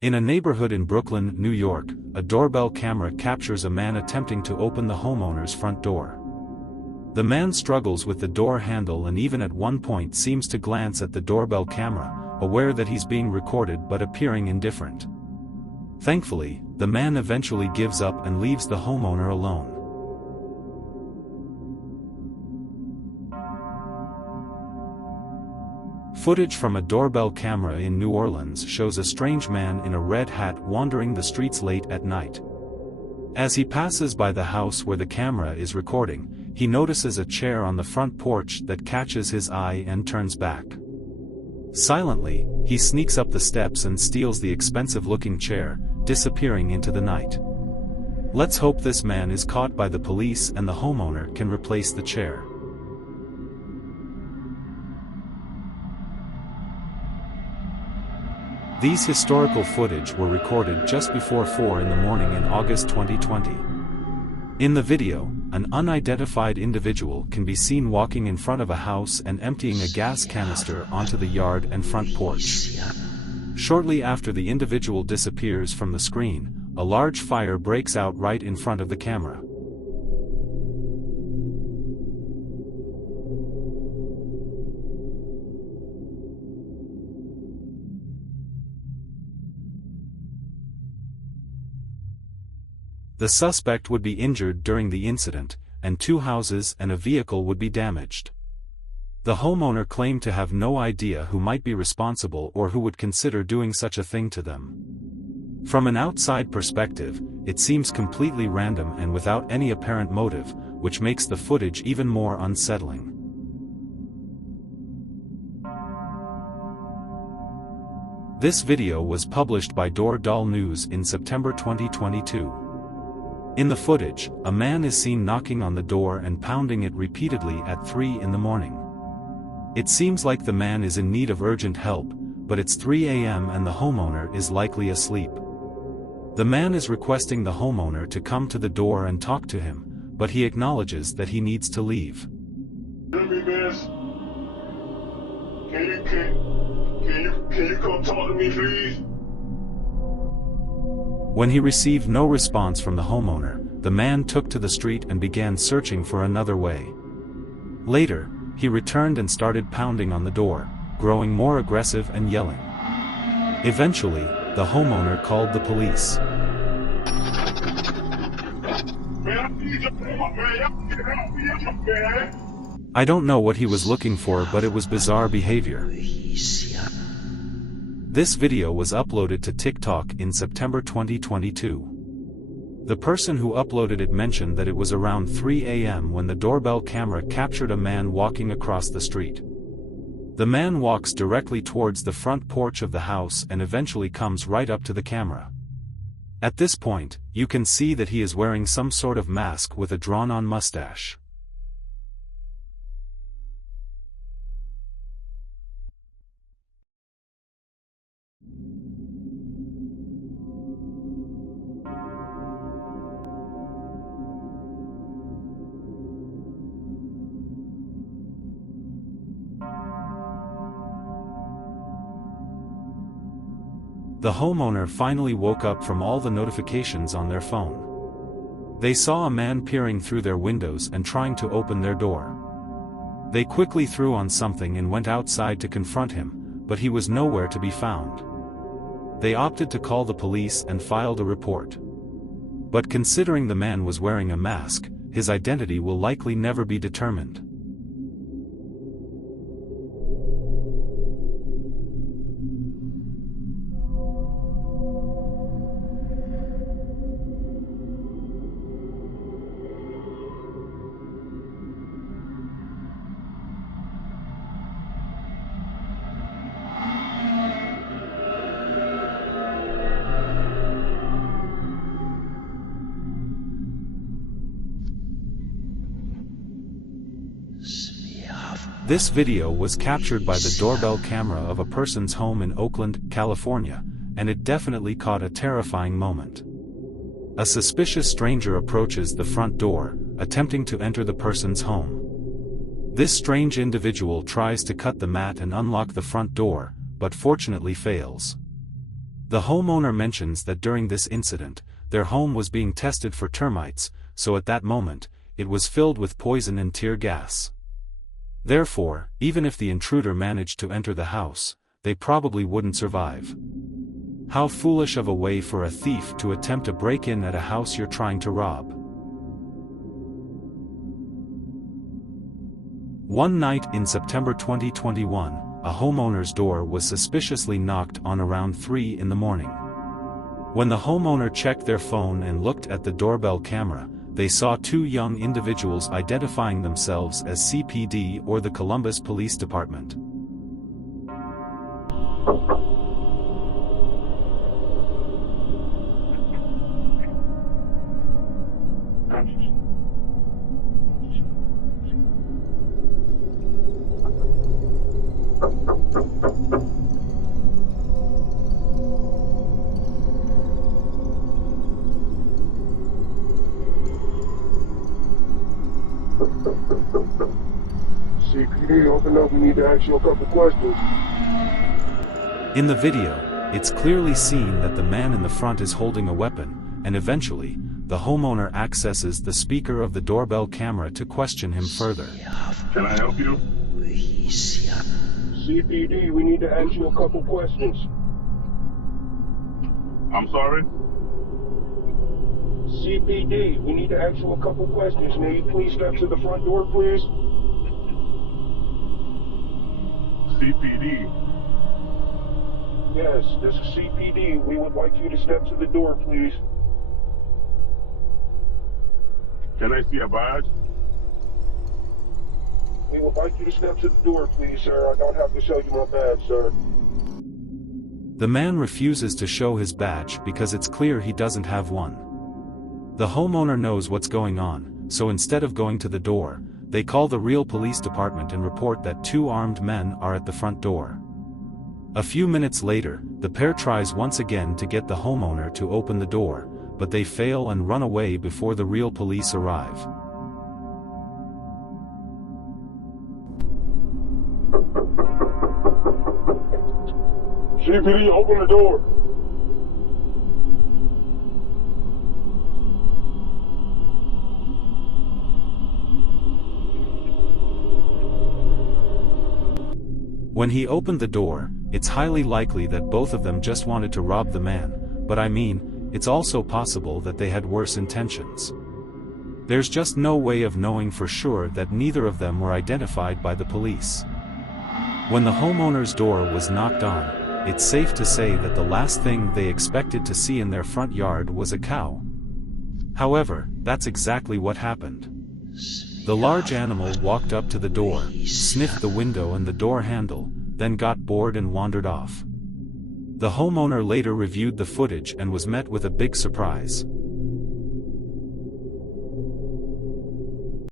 In a neighborhood in Brooklyn, New York, a doorbell camera captures a man attempting to open the homeowner's front door. The man struggles with the door handle and even at one point seems to glance at the doorbell camera, aware that he's being recorded but appearing indifferent. Thankfully, the man eventually gives up and leaves the homeowner alone. Footage from a doorbell camera in New Orleans shows a strange man in a red hat wandering the streets late at night. As he passes by the house where the camera is recording, he notices a chair on the front porch that catches his eye and turns back. Silently, he sneaks up the steps and steals the expensive-looking chair, disappearing into the night. Let's hope this man is caught by the police and the homeowner can replace the chair. These historical footage were recorded just before 4 in the morning in August 2020. In the video, an unidentified individual can be seen walking in front of a house and emptying a gas canister onto the yard and front porch. Shortly after the individual disappears from the screen, a large fire breaks out right in front of the camera. The suspect would be injured during the incident, and 2 houses and a vehicle would be damaged. The homeowner claimed to have no idea who might be responsible or who would consider doing such a thing to them. From an outside perspective, it seems completely random and without any apparent motive, which makes the footage even more unsettling. This video was published by Doll News in September 2022. In the footage, a man is seen knocking on the door and pounding it repeatedly at 3 in the morning. It seems like the man is in need of urgent help, but it's 3 a.m. and the homeowner is likely asleep. The man is requesting the homeowner to come to the door and talk to him, but he acknowledges that he needs to leave. Can you come talk to me, please? When he received no response from the homeowner, the man took to the street and began searching for another way. Later, he returned and started pounding on the door, growing more aggressive and yelling. Eventually, the homeowner called the police. I don't know what he was looking for, but it was bizarre behavior. This video was uploaded to TikTok in September 2022. The person who uploaded it mentioned that it was around 3 a.m. when the doorbell camera captured a man walking across the street. The man walks directly towards the front porch of the house and eventually comes right up to the camera. At this point, you can see that he is wearing some sort of mask with a drawn-on mustache. The homeowner finally woke up from all the notifications on their phone. They saw a man peering through their windows and trying to open their door. They quickly threw on something and went outside to confront him, but he was nowhere to be found. They opted to call the police and filed a report. But considering the man was wearing a mask, his identity will likely never be determined. This video was captured by the doorbell camera of a person's home in Oakland, California, and it definitely caught a terrifying moment. A suspicious stranger approaches the front door, attempting to enter the person's home. This strange individual tries to cut the mat and unlock the front door, but fortunately fails. The homeowner mentions that during this incident, their home was being tested for termites, so at that moment, it was filled with poison and tear gas. Therefore, even if the intruder managed to enter the house, they probably wouldn't survive. How foolish of a way for a thief to attempt a break-in at a house you're trying to rob. One night in September 2021, a homeowner's door was suspiciously knocked on around 3 in the morning. When the homeowner checked their phone and looked at the doorbell camera, they saw two young individuals identifying themselves as CPD or the Columbus Police Department. CPD, open up. We need to ask you a couple questions. In the video, it's clearly seen that the man in the front is holding a weapon, and eventually, the homeowner accesses the speaker of the doorbell camera to question him further. Can I help you? CPD, we need to ask you a couple questions. I'm sorry? CPD, we need to ask you a couple questions. May you please step to the front door, please? CPD. Yes, this is CPD. We would like you to step to the door, please. Can I see a badge? We would like you to step to the door, please, sir. I don't have to show you my badge, sir. The man refuses to show his badge because it's clear he doesn't have one. The homeowner knows what's going on, so instead of going to the door, they call the real police department and report that two armed men are at the front door. A few minutes later, the pair tries once again to get the homeowner to open the door, but they fail and run away before the real police arrive. CPD, open the door. When he opened the door, it's highly likely that both of them just wanted to rob the man, but I mean, it's also possible that they had worse intentions. There's just no way of knowing for sure that neither of them were identified by the police. When the homeowner's door was knocked on, it's safe to say that the last thing they expected to see in their front yard was a cow. However, that's exactly what happened. The large animal walked up to the door, sniffed the window and the door handle, then got bored and wandered off. The homeowner later reviewed the footage and was met with a big surprise.